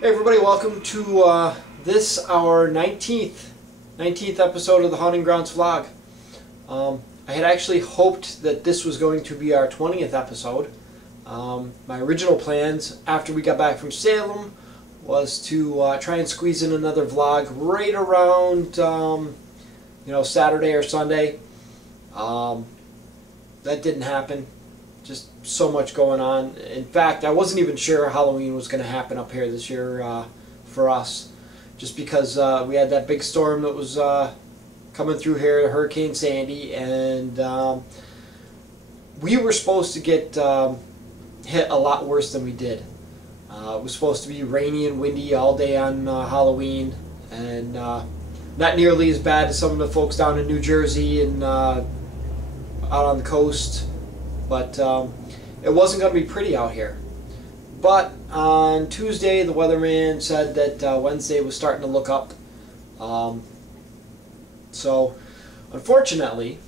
Hey everybody, welcome to our 19th episode of the Haunting Grounds vlog. I had actually hoped that this was going to be our 20th episode. My original plans after we got back from Salem was to try and squeeze in another vlog right around Saturday or Sunday. That didn't happen. Just so much going on. In fact, I wasn't even sure Halloween was going to happen up here this year for us, just because we had that big storm that was coming through here, Hurricane Sandy, and we were supposed to get hit a lot worse than we did. It was supposed to be rainy and windy all day on Halloween, and not nearly as bad as some of the folks down in New Jersey and out on the coast. But it wasn't going to be pretty out here. But on Tuesday, the weatherman said that Wednesday was starting to look up. So, unfortunately,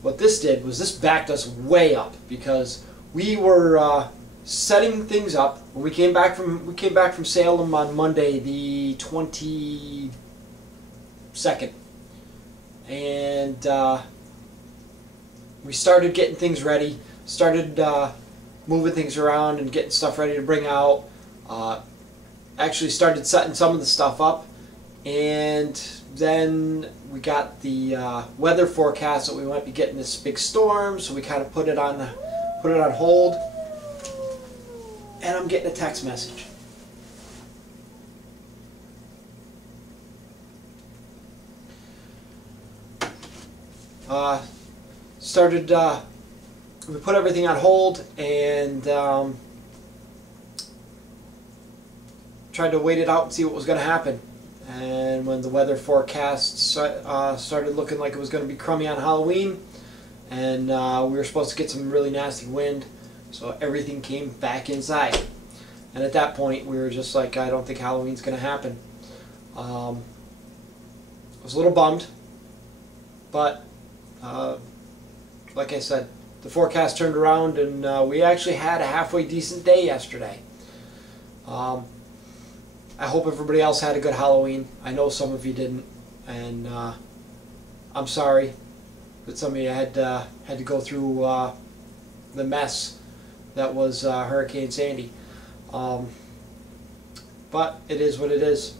what this did was this backed us way up, because we were setting things up when we came back from Salem on Monday, the 22nd, and we started getting things ready. Started moving things around and getting stuff ready to bring out. Actually started setting some of the stuff up, and then we got the weather forecast that we might be getting this big storm, so we kind of put it on hold. And I'm getting a text message. We put everything on hold and tried to wait it out and see what was going to happen. And when the weather forecast started looking like it was going to be crummy on Halloween, and we were supposed to get some really nasty wind, so everything came back inside. And at that point, we were just like, I don't think Halloween's going to happen. I was a little bummed, but like I said, the forecast turned around, and we actually had a halfway decent day yesterday. I hope everybody else had a good Halloween. I know some of you didn't, and I'm sorry that some of you had to go through the mess that was Hurricane Sandy. But it is what it is.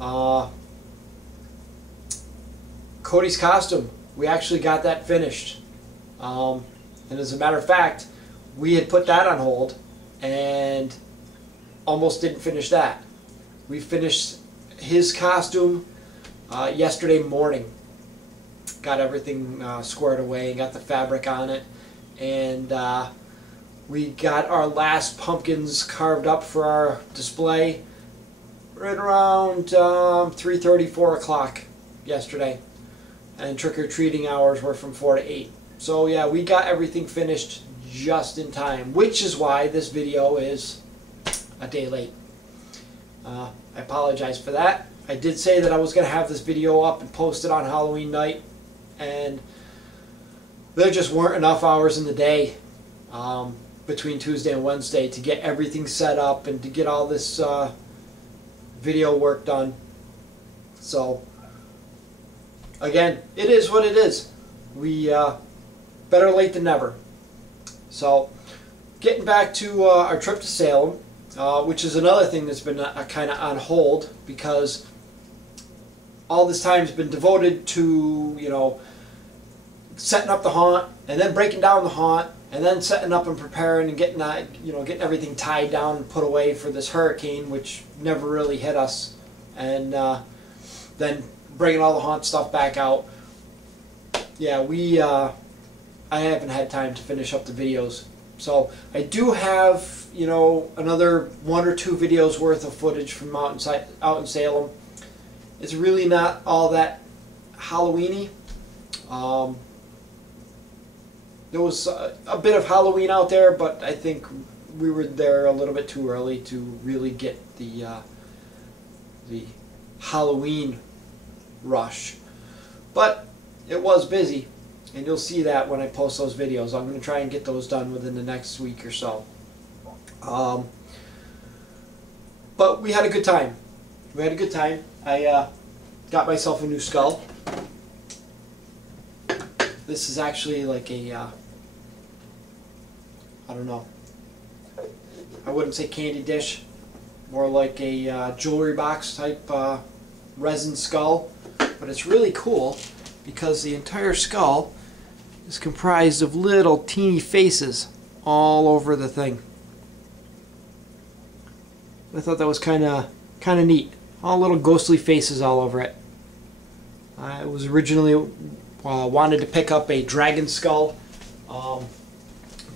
Codys Costume, we actually got that finished. And as a matter of fact, we had put that on hold and almost didn't finish that. We finished his costume yesterday morning. Got everything squared away and got the fabric on it. And we got our last pumpkins carved up for our display right around 3:30, 4 o'clock yesterday. And trick-or-treating hours were from 4 to 8. So yeah, we got everything finished just in time, which is why this video is a day late. I apologize for that. I did say that I was going to have this video up and posted on Halloween night, and there just weren't enough hours in the day between Tuesday and Wednesday to get everything set up and to get all this video work done. So again, it is what it is. We better late than never. So, getting back to our trip to Salem, which is another thing that's been kind of on hold, because all this time has been devoted to, setting up the haunt, and then breaking down the haunt, and then setting up and preparing and getting getting everything tied down and put away for this hurricane, which never really hit us, and then bringing all the haunt stuff back out. Yeah, I haven't had time to finish up the videos. So I do have, another 1 or 2 videos worth of footage from out in Salem. It's really not all that Halloween-y. There was a bit of Halloween out there, but I think we were there a little bit too early to really get the Halloween rush. But it was busy, and you'll see that when I post those videos. I'm going to try and get those done within the next week or so. But we had a good time. We had a good time. I got myself a new skull. This is actually like a, I don't know, I wouldn't say candy dish, more like a jewelry box type resin skull. But it's really cool because the entire skull is comprised of little teeny faces all over the thing. I thought that was kind of neat. All little ghostly faces all over it. I was originally wanted to pick up a dragon skull,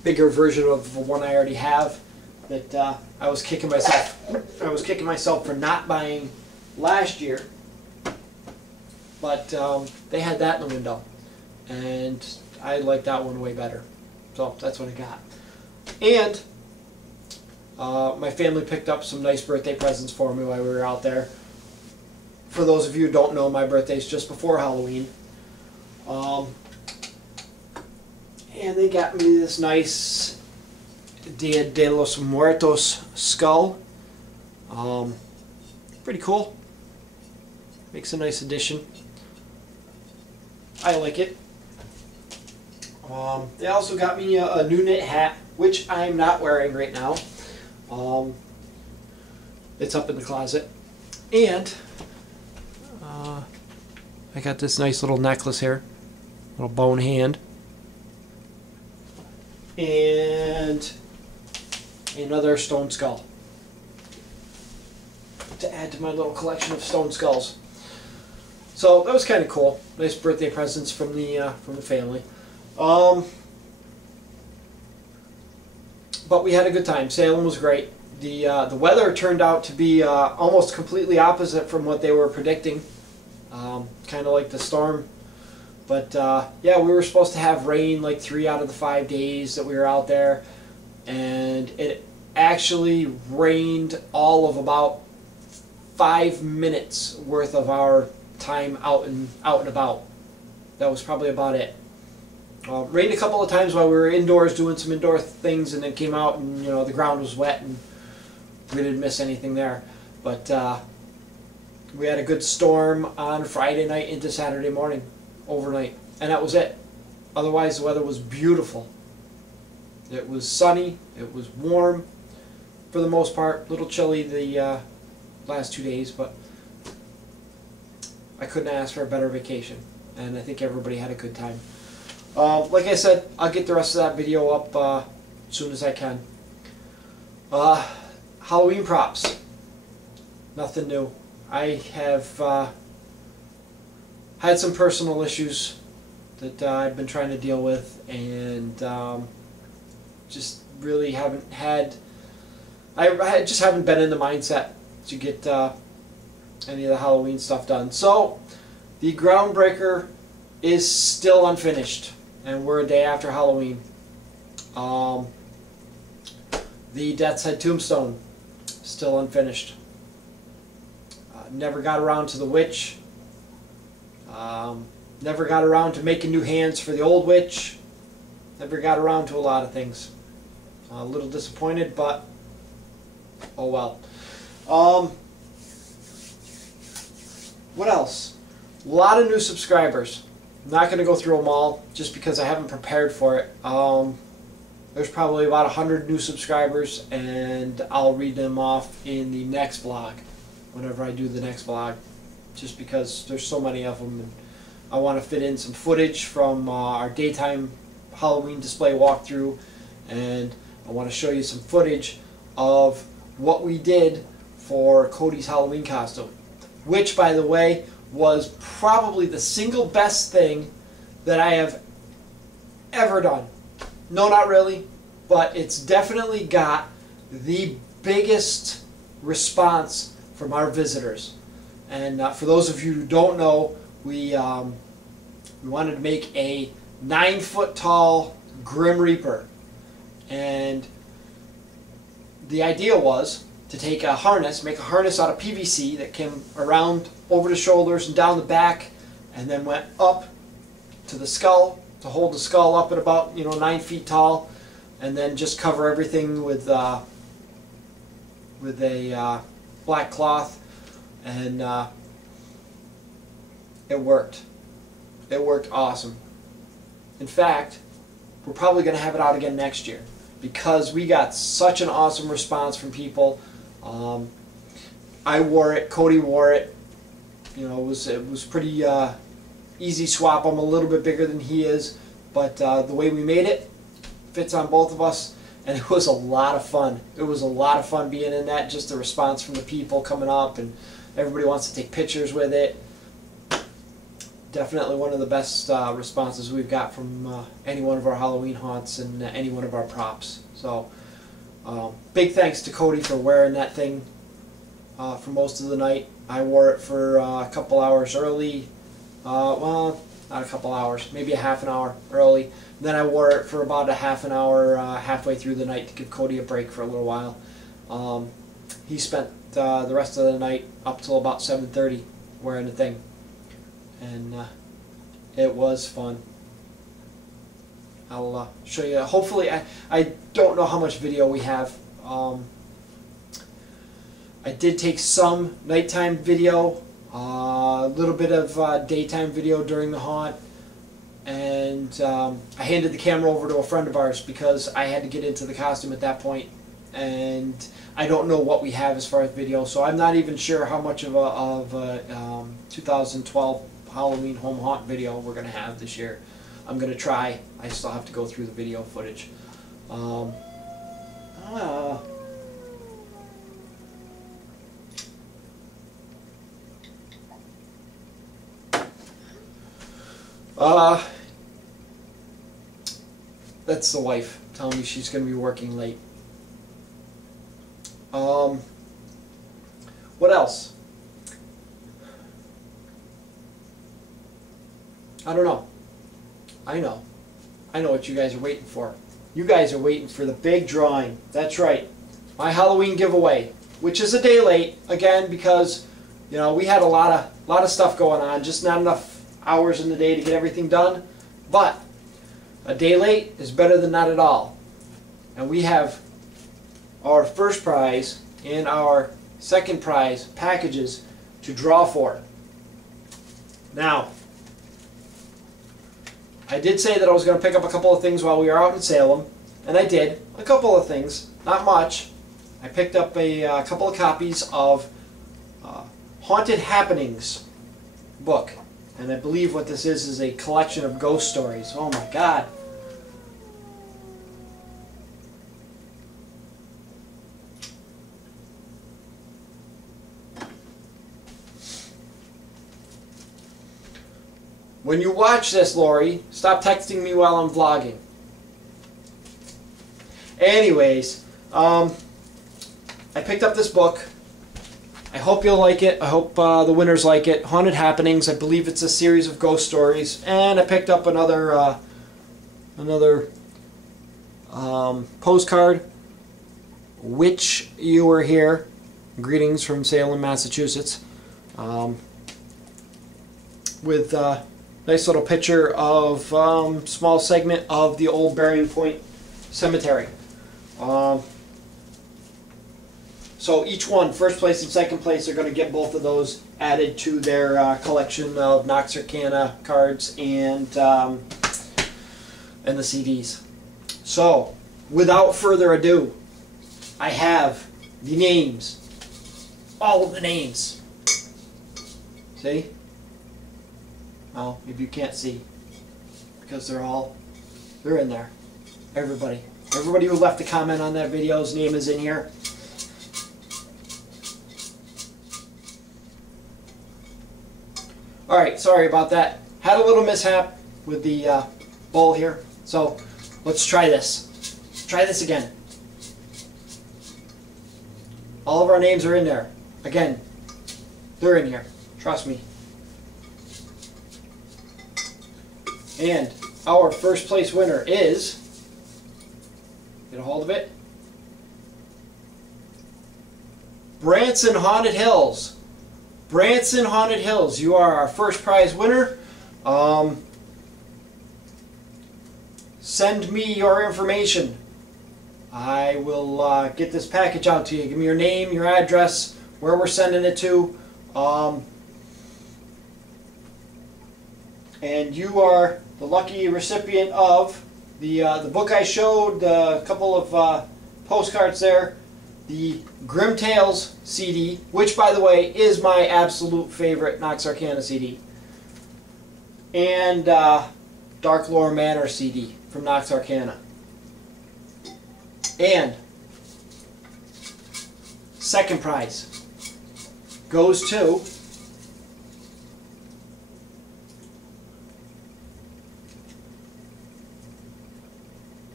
bigger version of the one I already have. That I was kicking myself for not buying last year. But they had that in the window, and I like that one way better. So that's what I got. And my family picked up some nice birthday presents for me while we were out there. For those of you who don't know, my birthday is just before Halloween. And they got me this nice Dia de los Muertos skull. Pretty cool. Makes a nice addition. I like it. They also got me a new knit hat, which I'm not wearing right now. It's up in the closet. And I got this nice little necklace here. Little bone hand. And another stone skull to add to my little collection of stone skulls. So that was kind of cool. Nice birthday presents from the family. But we had a good time. Salem was great. The weather turned out to be almost completely opposite from what they were predicting. Kind of like the storm. But yeah, we were supposed to have rain like 3 out of the 5 days that we were out there, and it actually rained all of about 5 minutes worth of our time out and about. That was probably about it. Rained a couple of times while we were indoors doing some indoor things, and then came out and the ground was wet and we didn't miss anything there. But we had a good storm on Friday night into Saturday morning, overnight, and that was it. Otherwise, the weather was beautiful. It was sunny, it was warm for the most part, a little chilly the last 2 days, but I couldn't ask for a better vacation, and I think everybody had a good time. Like I said, I'll get the rest of that video up as soon as I can. Halloween props. Nothing new. I have had some personal issues that I've been trying to deal with, and just really haven't had... I just haven't been in the mindset to get any of the Halloween stuff done. So, the Groundbreaker is still unfinished, and we're a day after Halloween. The Death's Head Tombstone, still unfinished. Never got around to the witch. Never got around to making new hands for the old witch. Never got around to a lot of things. A little disappointed, but oh well. What else? A lot of new subscribers. I'm not going to go through them all just because I haven't prepared for it. There's probably about 100 new subscribers, and I'll read them off in the next vlog, whenever I do the next vlog, just because there's so many of them. And I want to fit in some footage from our daytime Halloween display walkthrough, and I want to show you some footage of what we did for Cody's Halloween costume, which, by the way, was probably the single best thing that I have ever done. No, not really, but it's definitely got the biggest response from our visitors. And for those of you who don't know, we wanted to make a 9-foot tall Grim Reaper, and the idea was to take a harness, make a harness out of PVC that came around over the shoulders and down the back, and then went up to the skull to hold the skull up at about 9 feet tall, and then just cover everything with a black cloth, and it worked. It worked awesome. In fact, we're probably going to have it out again next year because we got such an awesome response from people. I wore it, Kody wore it. You know, it was pretty easy swap. I'm a little bit bigger than he is, but the way we made it fits on both of us, and it was a lot of fun. It was a lot of fun being in that, just the response from the people coming up, and everybody wants to take pictures with it. Definitely one of the best responses we've got from any one of our Halloween haunts and any one of our props. So big thanks to Kody for wearing that thing for most of the night. I wore it for a couple hours early. Well, not a couple hours, maybe a half an hour early. And then I wore it for about a half an hour halfway through the night to give Kody a break for a little while. He spent the rest of the night up till about 7:30 wearing the thing. And it was fun. I'll show you. Hopefully, I don't know how much video we have. I did take some nighttime video, a little bit of daytime video during the haunt, and I handed the camera over to a friend of ours because I had to get into the costume at that point, and I don't know what we have as far as video, so I'm not even sure how much of a 2012 Halloween home haunt video we're going to have this year. I'm going to try. I still have to go through the video footage. That's the wife telling me she's going to be working late. What else? I don't know. I know what you guys are waiting for. You guys are waiting for the big drawing. That's right. My Halloween giveaway, which is a day late again because, you know, we had a lot of stuff going on, just not enough hours in the day to get everything done. But a day late is better than not at all. And we have our first prize and our second prize packages to draw for. Now, I did say that I was going to pick up a couple of things while we were out in Salem, and I did. A couple of things, not much. I picked up a couple of copies of Haunted Happenings book, and I believe what this is a collection of ghost stories. Oh my God. When you watch this, Lori, stop texting me while I'm vlogging. Anyways, I picked up this book. I hope you'll like it. I hope the winners like it. Haunted Happenings. I believe it's a series of ghost stories. And I picked up another postcard. Which you were here. Greetings from Salem, Massachusetts. With nice little picture of small segment of the old Burying Point Cemetery. So each one, first place and second place, are going to get both of those added to their collection of Nox Arcana cards and the CDs. So, without further ado, I have the names, all of the names. See? Well, maybe you can't see because they're in there. Everybody who left a comment on that video's name is in here. Alright, sorry about that. Had a little mishap with the bowl here. So, let's try this. Let's try this again. All of our names are in there. Again, they're in here. Trust me. And our first place winner is, get a hold of it, Branson Haunted Hills. Branson Haunted Hills, you are our first prize winner. Send me your information. I will get this package out to you. Give me your name, your address, where we're sending it to, and you are the lucky recipient of the book I showed, a couple of postcards there, the Grim Tales CD, which by the way is my absolute favorite Nox Arcana CD, and Dark Lore Manor CD from Nox Arcana. And second prize goes to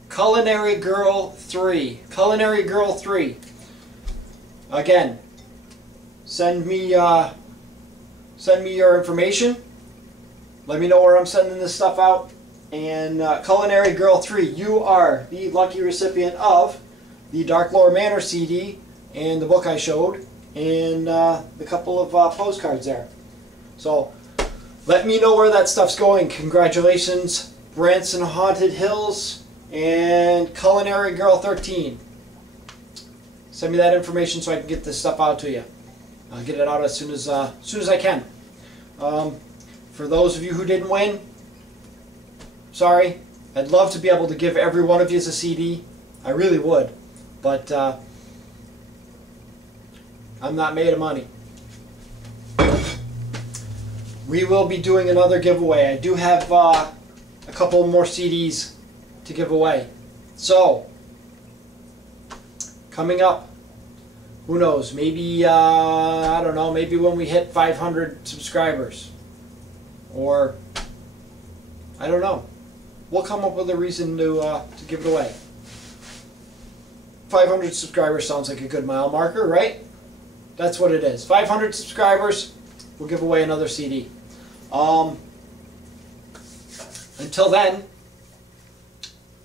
Culinary Girl 3. Culinary Girl 3. Again, send me your information. Let me know where I'm sending this stuff out. And Culinary Girl 3, you are the lucky recipient of the Dark Lore Manor CD and the book I showed, and the couple of postcards there. So let me know where that stuff's going. Congratulations, Branson Haunted Hills and Culinary Girl 13. Send me that information so I can get this stuff out to you. I'll get it out as soon as I can. For those of you who didn't win, sorry. I'd love to be able to give every one of you a CD. I really would. But I'm not made of money. We will be doing another giveaway. I do have a couple more CDs to give away. So, coming up, who knows, maybe, I don't know, maybe when we hit 500 subscribers. Or, I don't know. We'll come up with a reason to give it away. 500 subscribers sounds like a good mile marker, right? That's what it is. 500 subscribers, we'll give away another CD. Until then,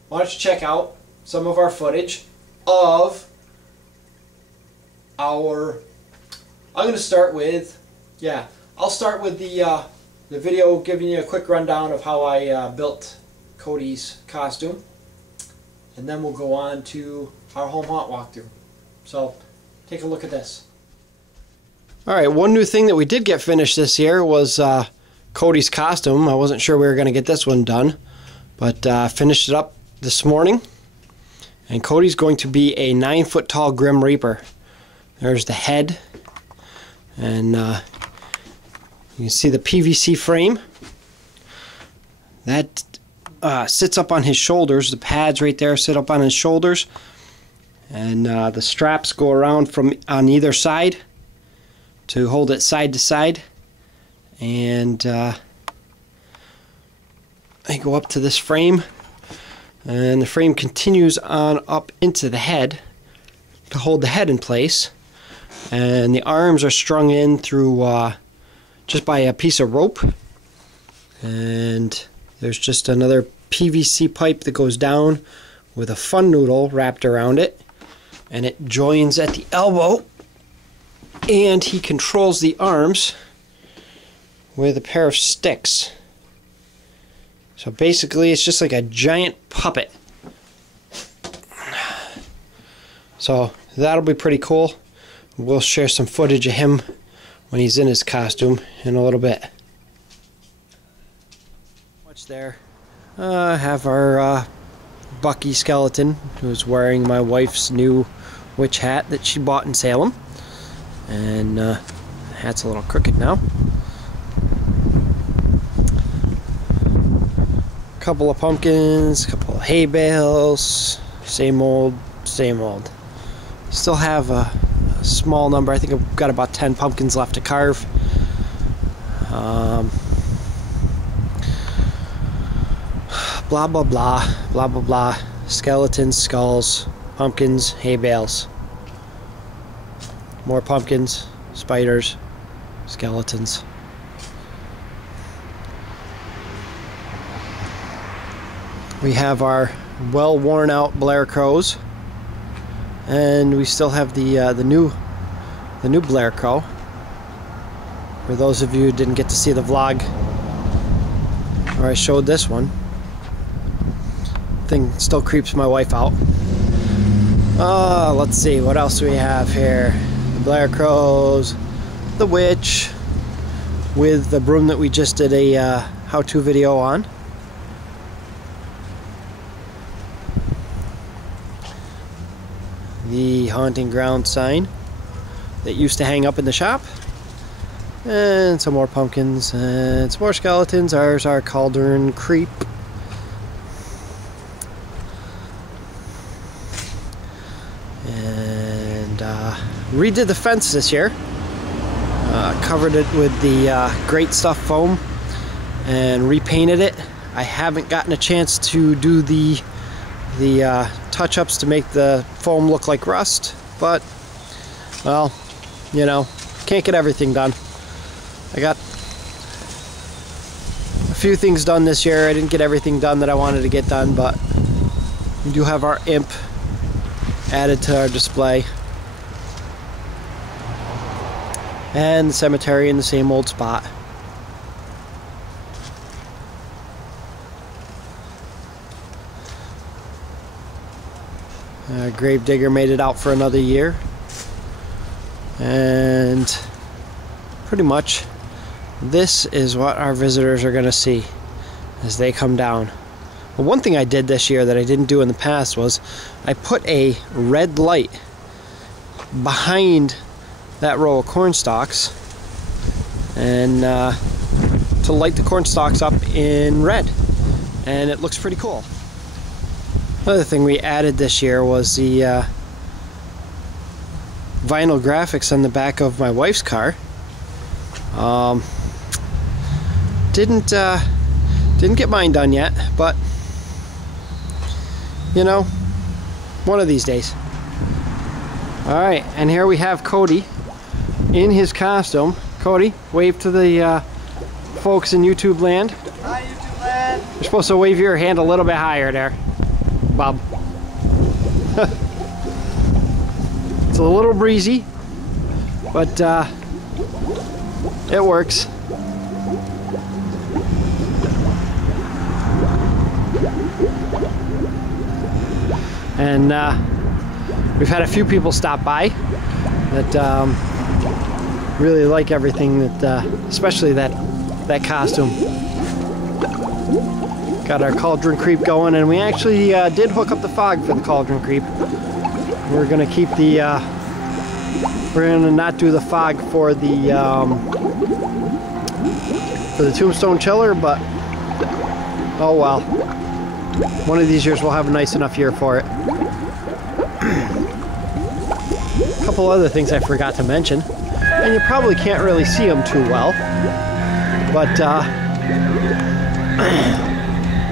why don't you check out some of our footage of our... I'm going to start with... Yeah, I'll start with the video giving you a quick rundown of how I built Codys Costume. And then we'll go on to our home haunt walkthrough. So, take a look at this. Alright, one new thing that we did get finished this year was Codys Costume. I wasn't sure we were going to get this one done, but finished it up this morning. And Cody's going to be a 9-foot tall Grim Reaper. There's the head, and you can see the PVC frame. That sits up on his shoulders. The pads right there sit up on his shoulders, and the straps go around from on either side to hold it side to side, and they go up to this frame, and the frame continues on up into the head to hold the head in place, and the arms are strung in through just by a piece of rope, and there's just another PVC pipe that goes down with a fun noodle wrapped around it, and it joins at the elbow, and he controls the arms with a pair of sticks. So basically it's just like a giant puppet. So that'll be pretty cool. We'll share some footage of him when he's in his costume in a little bit. What's there? I have our Bucky skeleton, who's wearing my wife's new witch hat that she bought in Salem. And the hat's a little crooked now. Couple of pumpkins, couple of hay bales, same old, same old. Still have a small number. I think I've got about 10 pumpkins left to carve. Blah blah blah, blah blah blah. Skeletons, skulls, pumpkins, hay bales. More pumpkins, spiders, skeletons. We have our well worn out Blair Crows, and we still have the new Blair Crow. For those of you who didn't get to see the vlog where I showed this one, thing still creeps my wife out. Let's see what else we have here. The Blair Crows, the witch, with the broom that we just did a how-to video on. The haunting ground sign that used to hang up in the shop. And some more pumpkins and some more skeletons. Ours are Cauldron Creep. And redid the fence this year. Covered it with the Great Stuff foam and repainted it. I haven't gotten a chance to do the touch-ups to make the foam look like rust, but well, you know, can't get everything done. I got a few things done this year. I didn't get everything done that I wanted to get done, but we do have our imp added to our display. And the cemetery in the same old spot. Gravedigger made it out for another year. And pretty much this is what our visitors are going to see as they come down. Well, one thing I did this year that I didn't do in the past was I put a red light behind that row of corn stalks and to light the corn stalks up in red, and it looks pretty cool. Another thing we added this year was the vinyl graphics on the back of my wife's car. Didn't get mine done yet, but you know, one of these days. Alright, and here we have Kody in his costume. Kody, wave to the folks in YouTube land. Hi, YouTube land. You're supposed to wave your hand a little bit higher there, Bob. It's a little breezy, but it works. And we've had a few people stop by that really like everything that, especially that costume. Got our Cauldron Creep going, and we actually did hook up the fog for the Cauldron Creep. We're gonna keep the, we're gonna not do the fog for the Tombstone Chiller, but oh well. One of these years we'll have a nice enough year for it. A couple other things I forgot to mention, and you probably can't really see them too well, but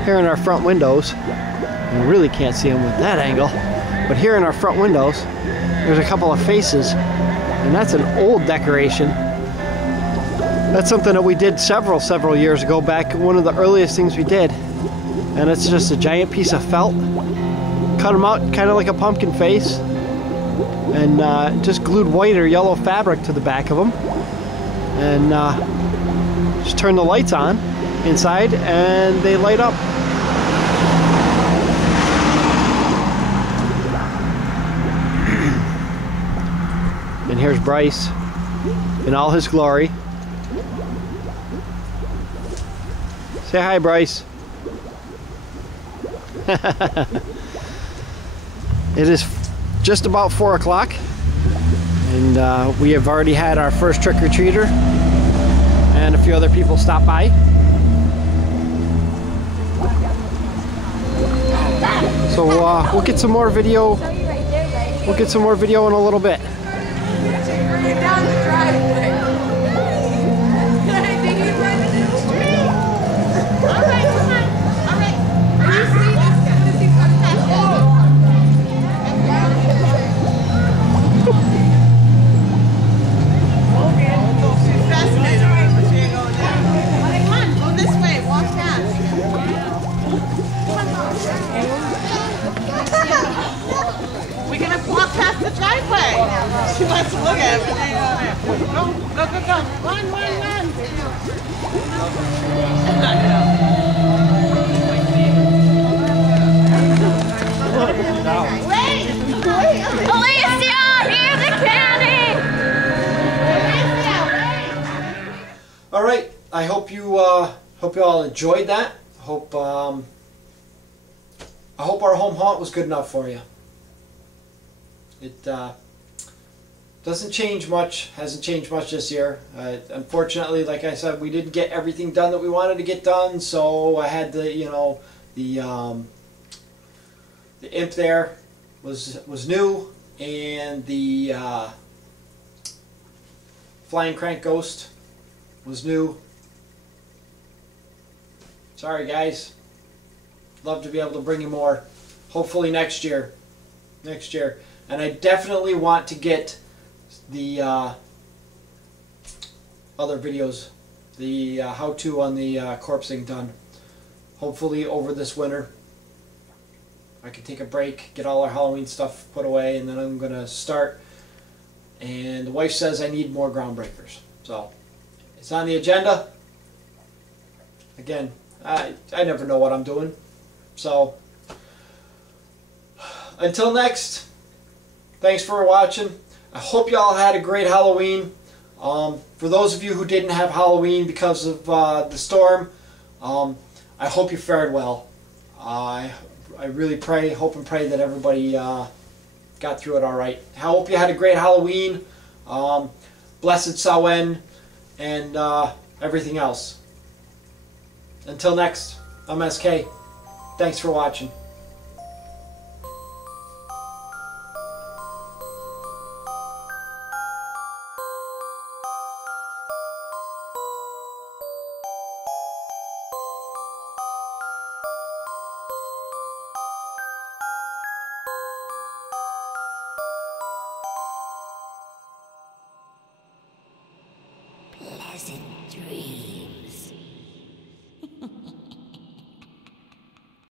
here in our front windows, you really can't see them with that angle, but here in our front windows there's a couple of faces, and that's an old decoration. That's something that we did several years ago, back one of the earliest things we did, and it's just a giant piece of felt. Cut them out kind of like a pumpkin face, and just glued white or yellow fabric to the back of them, and just turn the lights on inside and they light up. And here's Bryce in all his glory. Say hi, Bryce. It is just about 4 o'clock, and we have already had our first trick-or-treater, and a few other people stop by. So we'll get some more video. We'll get some more video in a little bit. Down the driveway. We're gonna walk past the driveway. She wants to look at it. Go. Run. Wait. Alicia, here's the candy. Hope you all enjoyed that. I hope our home haunt was good enough for you. It doesn't change much, hasn't changed much this year. Unfortunately, like I said, we didn't get everything done that we wanted to get done, so I had to, you know, the imp there was new, and the flying crank ghost was new. Sorry guys, love to be able to bring you more. Hopefully next year. And I definitely want to get the other videos, the how-to on the corpsing done. Hopefully over this winter. I can take a break, get all our Halloween stuff put away, and then I'm going to start. And the wife says I need more groundbreakers. So it's on the agenda. Again, I never know what I'm doing. So until next, thanks for watching. I hope you all had a great Halloween. For those of you who didn't have Halloween because of the storm, I hope you fared well. I really hope and pray that everybody got through it all right. I hope you had a great Halloween, blessed Samhain, and everything else. Until next, I'm SK. Thanks for watching. Pleasant dreams.